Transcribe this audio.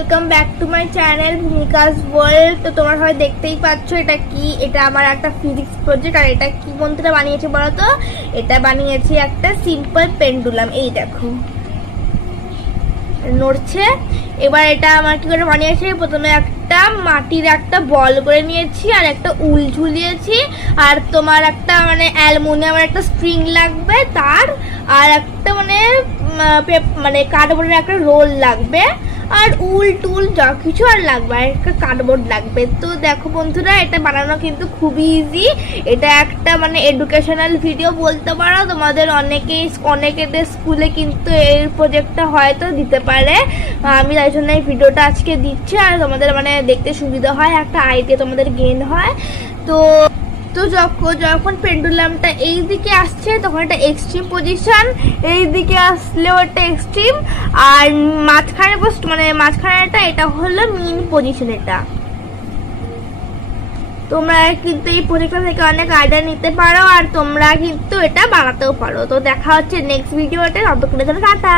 Welcome back to my channel Bhumika's world. তো তোমরা সবাই দেখতেই পাচ্ছ এটা কি, এটা আমার একটা ফিজিক্স প্রজেক্ট। আর এটা কি বন্ধুরা বানিয়েছে বলো তো? এটা বানিয়েছি একটা সিম্পল পেন্ডুলাম। এই দেখো নড়ছে। এবার এটা আমার কি করে বানিয়েছি, প্রথমে একটা মাটির একটা বল করে নিয়েছি আর একটা উল ঝুলিয়েছি, আর তোমার একটা মানে অ্যালুমিনিয়ামের একটা স্ট্রিং লাগবে তার, আর একটা মানে কার্ডবোর্ডের একটা রোল লাগবে, আর উল টুল যা কিছু আর লাগবে, আর একটা কার্ডবোর্ড লাগবে। তো দেখো বন্ধুরা, এটা বানানো কিন্তু খুবই ইজি। এটা একটা মানে এডুকেশনাল ভিডিও বলতে পারো। তোমাদের অনেকেদের স্কুলে কিন্তু এই প্রজেক্টটা হয়তো দিতে পারে। আমি তাই জন্য এই ভিডিওটা আজকে দিচ্ছি, আর তোমাদের মানে দেখতে সুবিধা হয়, একটা আইডিয়া তোমাদের গেইন হয়। তো যখন পেন্ডুলামটা এই দিকে আসছে তখন একটা এক্সট্রিম পজিশন, এই দিকে আসলেও একটা এক্সট্রিম, আর মাঝখানেটা এটা হলো মিন পজিশন। এটা তোমরা কিন্তু এই প্রজেক্টটা থেকে অনেক আইডিয়া নিতে পারো, আর তোমরা কিন্তু এটা বানাতেও পারো। তো দেখা হচ্ছে নেক্সট ভিডিওতে, ততক্ষণের জন্য টাটা।